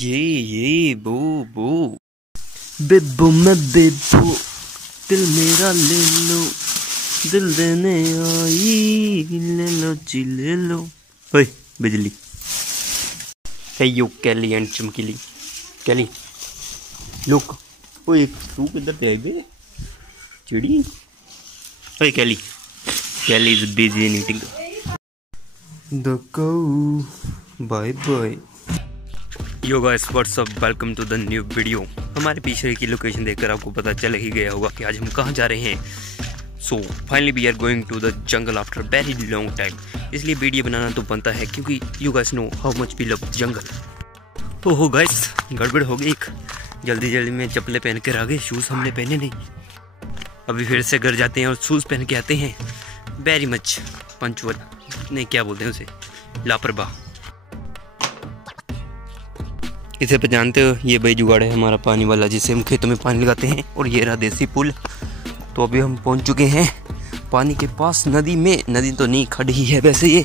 ये बो बो बेबो मैं बेबो, दिल मेरा ले लो, दिल देने आई, ले लो जी ले लो। ओए बिजली, हे यू कैली एंड चमकीली कैली लुक। ओए तू किधर पे आई बे चिड़ी? ओए Kaylee, Kaylee is busy in eating the cow. Bye bye. Yo guys what's up, welcome to the new video. हमारे पीछे की लोकेशन देखकर आपको पता चल ही गया होगा कि आज हम कहाँ जा रहे हैं। So finally we are going to the jungle after very long time. इसलिए वीडियो बनाना तो बनता है क्योंकि you guys know how much we love jungle. तो हो गाइस गड़बड़ हो गई, जल्दी जल्दी में चप्पलें पहन कर आ गए, शूज़ हमने पहने नहीं। अभी फिर से घर जाते हैं और शूज़ पहन के आते हैं। वेरी मच पंचुअल, नहीं क्या बोलते हैं उसे, लापरवाह। इसे पे जानते हो, ये भाई जुगाड़ है हमारा पानी वाला, जिसे हम खेतों में पानी लगाते हैं। और ये रहा देसी पुल। तो अभी हम पहुंच चुके हैं पानी के पास, नदी में। नदी तो नहीं, खड़ ही है वैसे ये।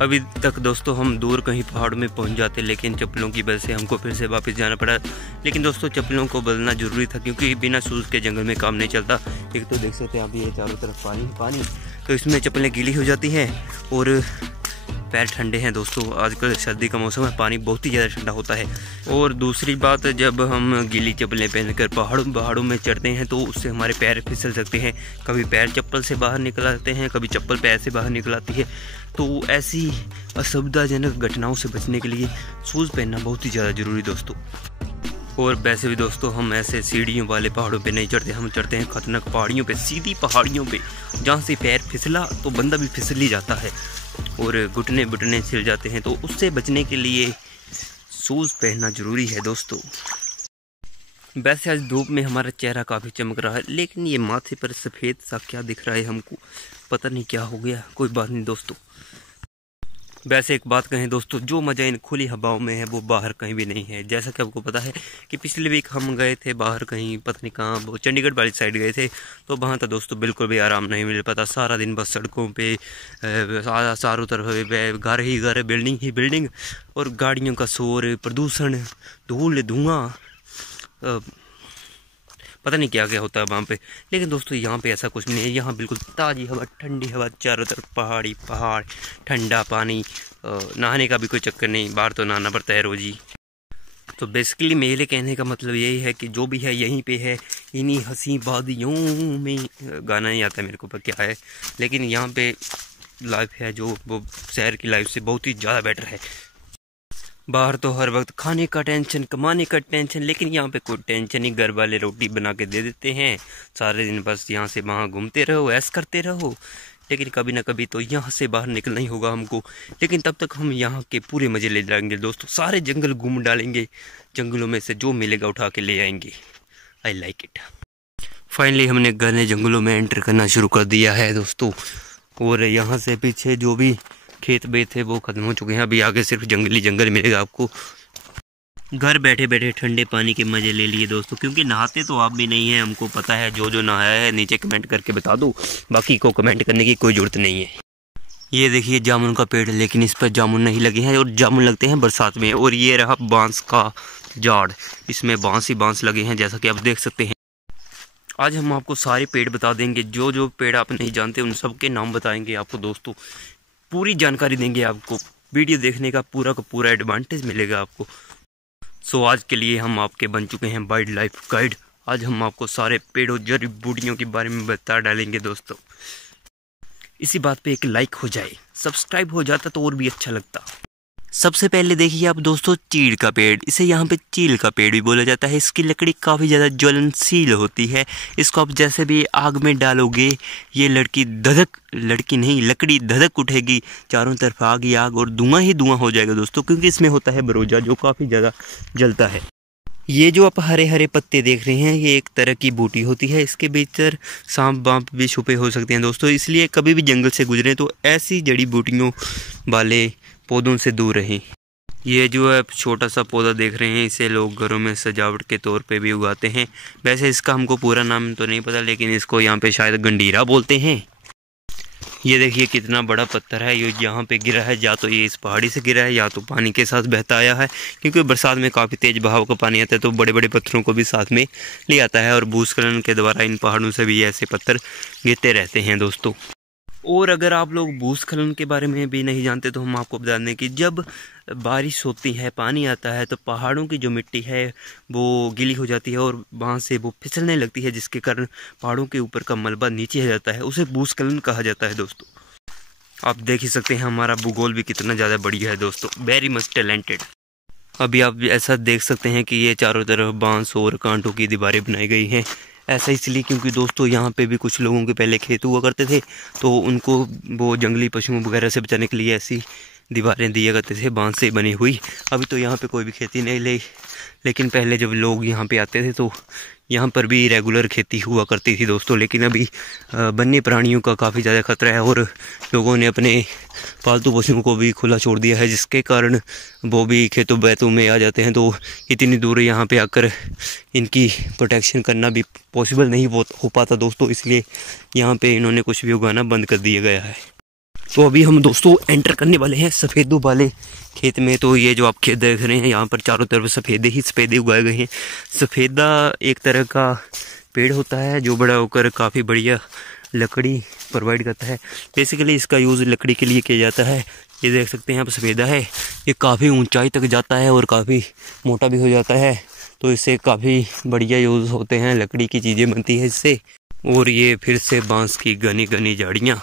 अभी तक दोस्तों हम दूर कहीं पहाड़ में पहुंच जाते, लेकिन चप्पलों की वजह से हमको फिर से वापस जाना पड़ा। लेकिन दोस्तों चप्पलों को बदलना जरूरी था, क्योंकि बिना शूज़ के जंगल में काम नहीं चलता। एक तो देख सकते हैं आप, ये चारों तरफ पानी पानी, तो इसमें चप्पलें गीली हो जाती हैं और पैर ठंडे हैं दोस्तों। आजकल सर्दी का मौसम है, पानी बहुत ही ज़्यादा ठंडा होता है। और दूसरी बात, जब हम गीली चप्पलें पहनकर पहाड़ों में चढ़ते हैं तो उससे हमारे पैर फिसल सकते हैं। कभी पैर चप्पल से बाहर निकल आते हैं, कभी चप्पल पैर से बाहर निकल आती है। तो ऐसी असुविधाजनक घटनाओं से बचने के लिए शूज़ पहनना बहुत ही ज़्यादा ज़रूरी दोस्तों। और वैसे भी दोस्तों हम ऐसे सीढ़ियों वाले पहाड़ों पे नहीं चढ़ते, हम चढ़ते हैं खतरनाक पहाड़ियों पे, सीधी पहाड़ियों पे, जहाँ से पैर फिसला तो बंदा भी फिसल ही जाता है और घुटने छिल जाते हैं। तो उससे बचने के लिए शूज़ पहनना ज़रूरी है दोस्तों। वैसे आज धूप में हमारा चेहरा काफ़ी चमक रहा है, लेकिन ये माथे पर सफ़ेद सा क्या दिख रहा है हमको, पता नहीं क्या हो गया। कोई बात नहीं दोस्तों। वैसे एक बात कहें दोस्तों, जो मज़ा इन खुली हवाओं में है वो बाहर कहीं भी नहीं है। जैसा कि आपको पता है कि पिछले वीक हम गए थे बाहर कहीं, पता नहीं कहाँ, वो चंडीगढ़ वाली साइड गए थे। तो वहाँ तो दोस्तों बिल्कुल भी आराम नहीं मिल पाता। सारा दिन बस सड़कों पे चारों तरफ घर ही घर, बिल्डिंग ही बिल्डिंग, और गाड़ियों का शोर, प्रदूषण, धूल, धुआं, पता नहीं क्या क्या होता है वहाँ पे। लेकिन दोस्तों यहाँ पे ऐसा कुछ नहीं है। यहाँ बिल्कुल ताज़ी हवा, ठंडी हवा, चारों तरफ पहाड़ी पहाड़, ठंडा पानी, नहाने का भी कोई चक्कर नहीं, बाहर तो नहाना पड़ता है रोज़ ही। तो बेसिकली मेरे कहने का मतलब यही है कि जो भी है यहीं पे है, इन्हीं हंसी वादियों में। गाना नहीं आता मेरे को पर क्या है, लेकिन यहाँ पे लाइफ है जो वो शहर की लाइफ से बहुत ही ज़्यादा बेटर है। बाहर तो हर वक्त खाने का टेंशन, कमाने का टेंशन, लेकिन यहाँ पे कोई टेंशन नहीं। घर वाले रोटी बना के दे देते हैं, सारे दिन बस यहाँ से वहाँ घूमते रहो, ऐश करते रहो। लेकिन कभी ना कभी तो यहाँ से बाहर निकलना ही होगा हमको। लेकिन तब तक हम यहाँ के पूरे मज़े ले जाएंगे दोस्तों। सारे जंगल घूम डालेंगे, जंगलों में से जो मिलेगा उठा के ले आएंगे। I like it. फाइनली हमने घने जंगलों में एंटर करना शुरू कर दिया है दोस्तों। और यहाँ से पीछे जो भी खेत बेत थे वो खत्म हो चुके हैं। अभी आगे सिर्फ जंगली जंगल मिलेगा आपको। घर बैठे बैठे ठंडे पानी के मज़े ले लिए दोस्तों, क्योंकि नहाते तो आप भी नहीं हैं, हमको पता है। जो नहाया है नीचे कमेंट करके बता दो, बाकी को कमेंट करने की कोई ज़रूरत नहीं है। ये देखिए जामुन का पेड़, लेकिन इस पर जामुन नहीं लगे हैं, और जामुन लगते हैं बरसात में। और ये रहा बांस का झाड़, इसमें बांस ही बांस लगे हैं, जैसा कि आप देख सकते हैं। आज हम आपको सारे पेड़ बता देंगे, जो पेड़ आप नहीं जानते उन सब के नाम बताएंगे आपको दोस्तों। पूरी जानकारी देंगे आपको, वीडियो देखने का पूरा एडवांटेज मिलेगा आपको। सो आज के लिए हम आपके बन चुके हैं वाइल्ड लाइफ गाइड। आज हम आपको सारे पेड़ों, जड़ी बूटियों के बारे में बता डालेंगे दोस्तों। इसी बात पे एक लाइक हो जाए, सब्सक्राइब हो जाता तो और भी अच्छा लगता। सबसे पहले देखिए आप दोस्तों, चीड़ का पेड़। इसे यहाँ पे चीड़ का पेड़ भी बोला जाता है। इसकी लकड़ी काफ़ी ज़्यादा ज्वलनशील होती है। इसको आप जैसे भी आग में डालोगे, ये लकड़ी धधक उठेगी, चारों तरफ आग ही आग और धुआं ही धुआं हो जाएगा दोस्तों, क्योंकि इसमें होता है बरोजा जो काफ़ी ज़्यादा जलता है। ये जो आप हरे हरे पत्ते देख रहे हैं, ये एक तरह की बूटी होती है। इसके भीतर सांप वाप भी छुपे हो सकते हैं दोस्तों, इसलिए कभी भी जंगल से गुजरें तो ऐसी जड़ी बूटियों वाले पौधों से दूर रहें। ये जो है छोटा सा पौधा देख रहे हैं, इसे लोग घरों में सजावट के तौर पे भी उगाते हैं। वैसे इसका हमको पूरा नाम तो नहीं पता, लेकिन इसको यहाँ पे शायद गंडीरा बोलते हैं। ये देखिए कितना बड़ा पत्थर है, ये यहाँ पे गिरा है। या तो ये इस पहाड़ी से गिरा है या तो पानी के साथ बहता आया है, क्योंकि बरसात में काफ़ी तेज़ बहाव का पानी आता है तो बड़े बड़े पत्थरों को भी साथ में ले आता है। और भूस्खलन के द्वारा इन पहाड़ों से भी ऐसे पत्थर गिरते रहते हैं दोस्तों। और अगर आप लोग भूस्खलन के बारे में भी नहीं जानते तो हम आपको बता दें कि जब बारिश होती है, पानी आता है, तो पहाड़ों की जो मिट्टी है वो गीली हो जाती है और वहाँ से वो फिसलने लगती है, जिसके कारण पहाड़ों के ऊपर का मलबा नीचे आ जाता है। उसे भूस्खलन कहा जाता है दोस्तों। आप देख ही सकते हैं हमारा भूगोल भी कितना ज़्यादा बढ़िया है दोस्तों, वेरी मच टैलेंटेड। अभी आप ऐसा देख सकते हैं कि ये चारों तरफ बांस और कांटों की दीवारें बनाई गई हैं। ऐसा इसलिए क्योंकि दोस्तों यहाँ पे भी कुछ लोगों के पहले खेत हुआ करते थे, तो उनको वो जंगली पशुओं वगैरह से बचाने के लिए ऐसी दीवारें दिया करते थे बांस से बनी हुई। अभी तो यहाँ पे कोई भी खेती नहीं लेकिन पहले जब लोग यहाँ पे आते थे तो यहाँ पर भी रेगुलर खेती हुआ करती थी दोस्तों। लेकिन अभी वन्य प्राणियों का काफ़ी ज़्यादा खतरा है और लोगों ने अपने पालतू पशुओं को भी खुला छोड़ दिया है, जिसके कारण वो भी खेतों बैतों में आ जाते हैं। तो इतनी दूर यहाँ पे आकर इनकी प्रोटेक्शन करना भी पॉसिबल नहीं हो पाता दोस्तों, इसलिए यहाँ पे इन्होंने कुछ भी उगाना बंद कर दिया गया है। तो अभी हम दोस्तों एंटर करने वाले हैं सफ़ेदों वाले खेत में। तो ये जो आप खेत देख रहे हैं यहाँ पर चारों तरफ सफ़ेदे ही सफ़ेदे उगाए गए हैं। सफ़ेदा एक तरह का पेड़ होता है जो बड़ा होकर काफ़ी बढ़िया लकड़ी प्रोवाइड करता है। बेसिकली इसका यूज़ लकड़ी के लिए किया जाता है। ये देख सकते हैं आप सफ़ेदा है, ये काफ़ी ऊंचाई तक जाता है और काफ़ी मोटा भी हो जाता है, तो इससे काफ़ी बढ़िया यूज़ होते हैं, लकड़ी की चीज़ें बनती है इससे। और ये फिर से बाँस की घनी घनी झाड़ियाँ,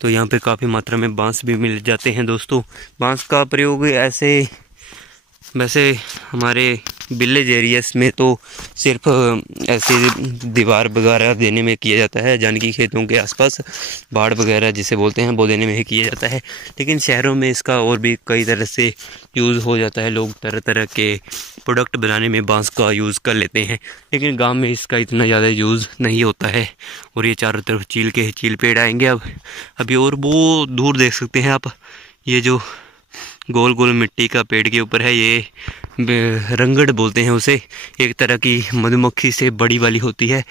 तो यहाँ पे काफ़ी मात्रा में बांस भी मिल जाते हैं दोस्तों। बांस का प्रयोग वैसे हमारे विलेज एरियाज में तो सिर्फ ऐसे दीवार वगैरह देने में किया जाता है, यानी कि खेतों के आसपास बाड़ वगैरह जिसे बोलते हैं वो देने में ही किया जाता है। लेकिन शहरों में इसका और भी कई तरह से यूज़ हो जाता है, लोग तरह तरह के प्रोडक्ट बनाने में बांस का यूज़ कर लेते हैं। लेकिन गांव में इसका इतना ज़्यादा यूज़ नहीं होता है। और ये चारों तरफ चील पेड़ आएंगे अभी। और वो दूर देख सकते हैं आप, ये जो गोल गोल मिट्टी का पेड़ के ऊपर है, ये रंगड़ बोलते हैं उसे। एक तरह की मधुमक्खी से बड़ी वाली होती है,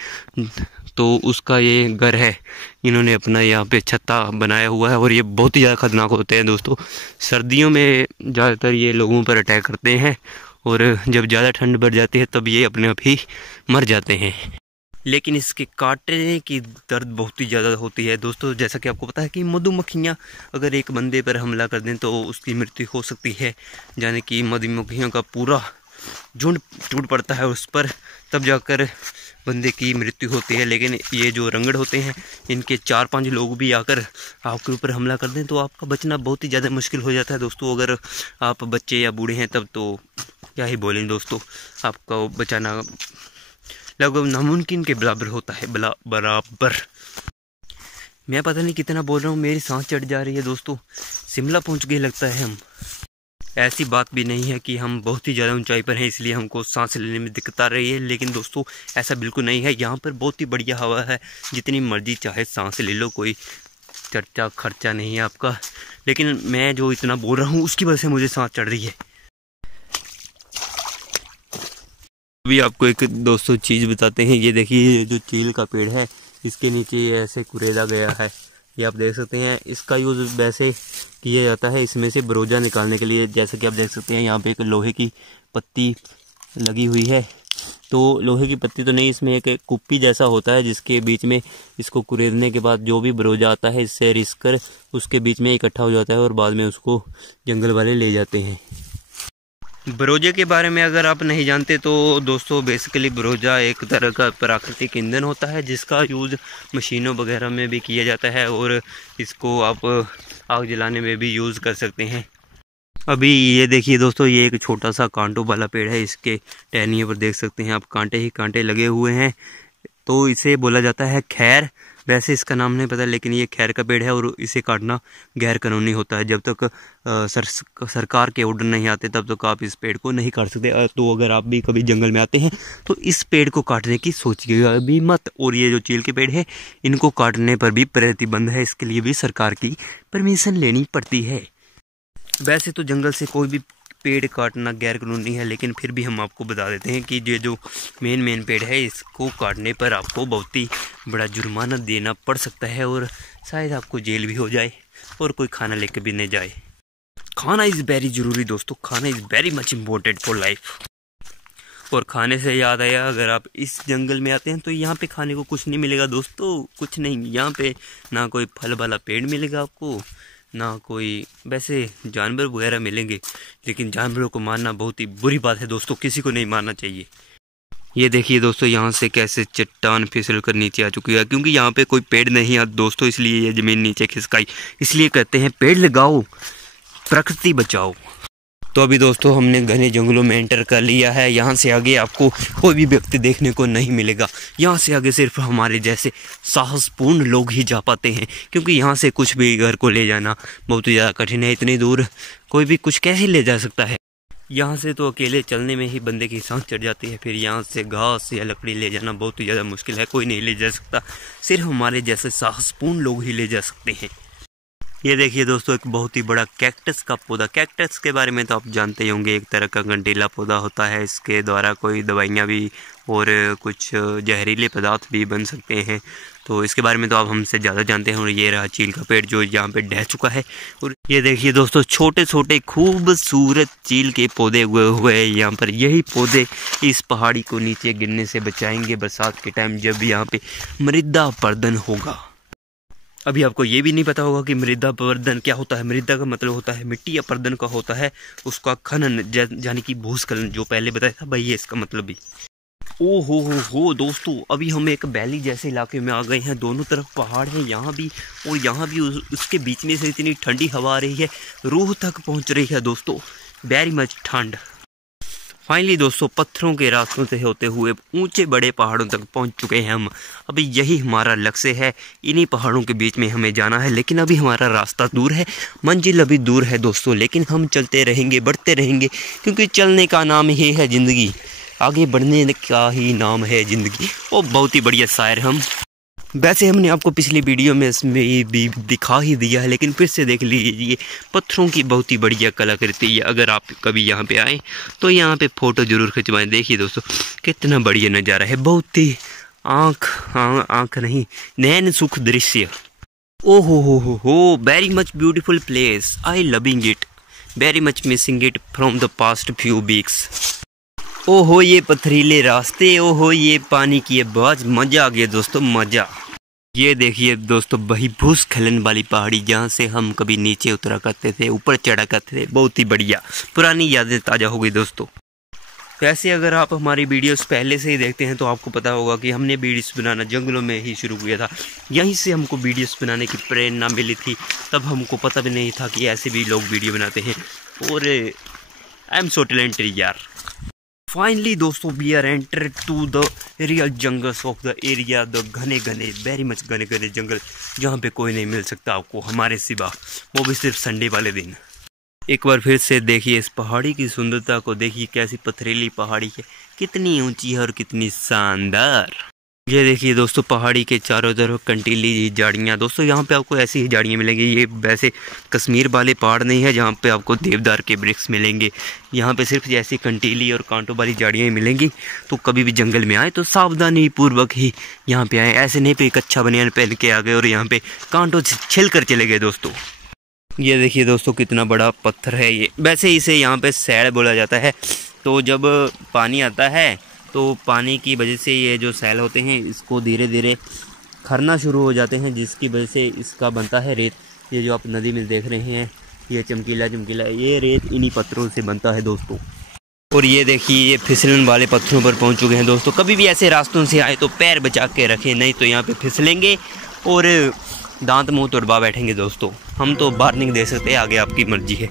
तो उसका ये घर है। इन्होंने अपना यहाँ पे छत्ता बनाया हुआ है और ये बहुत ही ज़्यादा खतरनाक होते हैं दोस्तों। सर्दियों में ज़्यादातर ये लोगों पर अटैक करते हैं और जब ज़्यादा ठंड बढ़ जाती है तब ये अपने आप ही मर जाते हैं। लेकिन इसके काटने की दर्द बहुत ही ज़्यादा होती है दोस्तों। जैसा कि आपको पता है कि मधुमक्खियाँ अगर एक बंदे पर हमला कर दें तो उसकी मृत्यु हो सकती है, यानी कि मधुमक्खियों का पूरा झुंड टूट पड़ता है उस पर, तब जाकर बंदे की मृत्यु होती है। लेकिन ये जो रंगड़ होते हैं, इनके 4-5 लोग भी आकर आपके ऊपर हमला कर दें तो आपका बचना बहुत ही ज़्यादा मुश्किल हो जाता है दोस्तों। अगर आप बच्चे या बूढ़े हैं तब तो क्या ही बोलें दोस्तों, आपका बचाना लगभग नामुमकिन के बराबर होता है, बराबर। मैं पता नहीं कितना बोल रहा हूँ, मेरी सांस चढ़ जा रही है दोस्तों। शिमला पहुँच गए लगता है हम। ऐसी बात भी नहीं है कि हम बहुत ही ज़्यादा ऊंचाई पर हैं इसलिए हमको सांस लेने में दिक्कत आ रही है, लेकिन दोस्तों ऐसा बिल्कुल नहीं है। यहाँ पर बहुत ही बढ़िया हवा है, जितनी मर्जी चाहे सांस ले लो, कोई चर्चा खर्चा नहीं है आपका। लेकिन मैं जो इतना बोल रहा हूँ उसकी वजह से मुझे सांस चढ़ रही है। अभी आपको एक दोस्तों चीज़ बताते हैं। ये देखिए जो चील का पेड़ है, इसके नीचे ऐसे कुरेदा गया है, ये आप देख सकते हैं। इसका यूज़ वैसे किया जाता है इसमें से बरोजा निकालने के लिए। जैसा कि आप देख सकते हैं यहाँ पे एक लोहे की पत्ती लगी हुई है। तो लोहे की पत्ती तो नहीं, इसमें एक कुप्पी जैसा होता है जिसके बीच में इसको कुरेदने के बाद जो भी बरोजा आता है इससे रिस कर उसके बीच में इकट्ठा हो जाता है और बाद में उसको जंगल वाले ले जाते हैं। बरोजे के बारे में अगर आप नहीं जानते तो दोस्तों बेसिकली बरोजा एक तरह का प्राकृतिक ईंधन होता है जिसका यूज़ मशीनों वगैरह में भी किया जाता है और इसको आप आग जलाने में भी यूज़ कर सकते हैं। अभी ये देखिए दोस्तों, ये एक छोटा सा कांटों वाला पेड़ है, इसके टहनियों पर देख सकते हैं आप कांटे ही कांटे लगे हुए हैं। तो इसे बोला जाता है खैर। वैसे इसका नाम नहीं पता, लेकिन ये खैर का पेड़ है और इसे काटना गैर कानूनी होता है। जब तक सरकार के ऑर्डर नहीं आते तब तक आप इस पेड़ को नहीं काट सकते। तो अगर आप भी कभी जंगल में आते हैं तो इस पेड़ को काटने की सोचिएगा भी मत। और ये जो चील के पेड़ है इनको काटने पर भी प्रतिबंध है, इसके लिए भी सरकार की परमिशन लेनी पड़ती है। वैसे तो जंगल से कोई भी पेड़ काटना गैर कानूनी है, लेकिन फिर भी हम आपको बता देते हैं कि ये जो मेन पेड़ है इसको काटने पर आपको बहुत ही बड़ा जुर्माना देना पड़ सकता है और शायद आपको जेल भी हो जाए और कोई खाना लेकर भी नहीं जाए। खाना इज़ वेरी ज़रूरी दोस्तों, खाना is very much important for life. और खाने से याद आया, अगर आप इस जंगल में आते हैं तो यहाँ पे खाने को कुछ नहीं मिलेगा दोस्तों, कुछ नहीं। यहाँ पे ना कोई फल वाला पेड़ मिलेगा आपको, ना कोई वैसे जानवर वगैरह मिलेंगे, लेकिन जानवरों को मारना बहुत ही बुरी बात है दोस्तों, किसी को नहीं मारना चाहिए। ये देखिए दोस्तों यहाँ से कैसे चट्टान फिसल कर नीचे आ चुकी है, क्योंकि यहाँ पे कोई पेड़ नहीं है दोस्तों, इसलिए ये ज़मीन नीचे खिसकाई। इसलिए कहते हैं पेड़ लगाओ, प्रकृति बचाओ। तो अभी दोस्तों हमने घने जंगलों में एंटर कर लिया है। यहाँ से आगे आपको कोई भी व्यक्ति देखने को नहीं मिलेगा। यहाँ से आगे सिर्फ हमारे जैसे साहसपूर्ण लोग ही जा पाते हैं, क्योंकि यहाँ से कुछ भी घर को ले जाना बहुत ही ज़्यादा कठिन है। इतनी दूर कोई भी कुछ कैसे ले जा सकता है। यहाँ से तो अकेले चलने में ही बंदे की सांस चढ़ जाती है, फिर यहाँ से घास या लकड़ी ले जाना बहुत ही ज़्यादा मुश्किल है, कोई नहीं ले जा सकता, सिर्फ हमारे जैसे साहसपूर्ण लोग ही ले जा सकते हैं। ये देखिए दोस्तों एक बहुत ही बड़ा कैक्टस का पौधा। कैक्टस के बारे में तो आप जानते ही होंगे, एक तरह का कंटीला पौधा होता है। इसके द्वारा कोई दवाइयाँ भी और कुछ जहरीले पदार्थ भी बन सकते हैं, तो इसके बारे में तो आप हमसे ज़्यादा जानते हैं। और ये रहा चील का पेड़ जो यहाँ पे ढह चुका है। और ये देखिए दोस्तों छोटे छोटे खूबसूरत चील के पौधे उगे हुए हैं यहाँ पर। यही पौधे इस पहाड़ी को नीचे गिरने से बचाएंगे बरसात के टाइम, जब यहाँ पे मृदा अपरदन होगा। अभी आपको ये भी नहीं पता होगा कि मृदा अपरदन क्या होता है। मृदा का मतलब होता है मिट्टी, अपरदन का होता है उसका खनन, यानी कि भूस्खलन, जो पहले बताया था भाई, ये इसका मतलब भी। ओ हो दोस्तों, अभी हम एक वैली जैसे इलाके में आ गए हैं। दोनों तरफ पहाड़ है, यहाँ भी और यहाँ भी। उसके बीच में से इतनी ठंडी हवा आ रही है, रूह तक पहुँच रही है दोस्तों, वेरी मच ठंड। फाइनली दोस्तों पत्थरों के रास्तों से होते हुए ऊंचे बड़े पहाड़ों तक पहुंच चुके हैं हम। अभी यही हमारा लक्ष्य है, इन्हीं पहाड़ों के बीच में हमें जाना है। लेकिन अभी हमारा रास्ता दूर है, मंजिल अभी दूर है दोस्तों, लेकिन हम चलते रहेंगे, बढ़ते रहेंगे, क्योंकि चलने का नाम ही है ज़िंदगी, आगे बढ़ने का ही नाम है ज़िंदगी। वो बहुत ही बढ़िया शायर हम। वैसे हमने आपको पिछली वीडियो में इसमें भी दिखा ही दिया है, लेकिन फिर से देख लीजिए, पत्थरों की बहुत ही बढ़िया कलाकृति है। अगर आप कभी यहाँ पे आएँ तो यहाँ पे फ़ोटो ज़रूर खिंचवाएं। देखिए दोस्तों कितना बढ़िया नज़ारा है, बहुत ही आँख नहीं नैन सुख दृश्य। ओ हो very much beautiful place, I loving it, very much missing it from the past few weeks. ओहो ये पथरीले रास्ते, ओहो ये पानी की आवाज़, मज़ा आ गया दोस्तों, मज़ा। ये देखिए दोस्तों वही भूस्खलन वाली पहाड़ी जहाँ से हम कभी नीचे उतरा करते थे, ऊपर चढ़ा करते थे, बहुत ही बढ़िया, पुरानी यादें ताज़ा हो गई दोस्तों। वैसे अगर आप हमारी वीडियोस पहले से ही देखते हैं तो आपको पता होगा कि हमने वीडियोस बनाना जंगलों में ही शुरू किया था। यहीं से हमको वीडियोस बनाने की प्रेरणा मिली थी, तब हमको पता भी नहीं था कि ऐसे भी लोग वीडियो बनाते हैं। और आई एम सो टैलेंटेड यार। फाइनली दोस्तों we are enter to the real jungles of the area, the घने वेरी मच घने जंगल, जहाँ पे कोई नहीं मिल सकता आपको हमारे सिवा, वो भी सिर्फ संडे वाले दिन। एक बार फिर से देखिए इस पहाड़ी की सुंदरता को, देखिए कैसी पथरीली पहाड़ी है, कितनी ऊंची है और कितनी शानदार। ये देखिए दोस्तों पहाड़ी के चारों तरफ कंटीली झाड़ियाँ। दोस्तों यहाँ पे आपको ऐसी ही झाड़ियाँ मिलेंगी। ये वैसे कश्मीर वाले पहाड़ नहीं है जहाँ पे आपको देवदार के वृक्ष मिलेंगे। यहाँ पे सिर्फ ऐसी कंटीली और कांटों वाली झाड़ियाँ ही मिलेंगी। तो कभी भी जंगल में आए तो सावधानी पूर्वक ही यहाँ पे आए, ऐसे नहीं पे एक अच्छा बनियान पहन के आ गए और यहाँ पे कांटों से छिल कर चले गए दोस्तों। ये देखिए दोस्तों कितना बड़ा पत्थर है ये। वैसे इसे यहाँ पे सैल बोला जाता है। तो जब पानी आता है तो पानी की वजह से ये जो सैल होते हैं इसको धीरे धीरे खरना शुरू हो जाते हैं, जिसकी वजह से इसका बनता है रेत। ये जो आप नदी में देख रहे हैं ये चमकीला ये रेत इन्हीं पत्थरों से बनता है दोस्तों। और ये देखिए ये फिसलन वाले पत्थरों पर पहुंच चुके हैं दोस्तों। कभी भी ऐसे रास्तों से आए तो पैर बचा के रखें, नहीं तो यहाँ पे फिसलेंगे और दांत मुंह तोड़वा बैठेंगे दोस्तों। हम तो वार्निंग दे सकते हैं, आगे आपकी मर्जी है।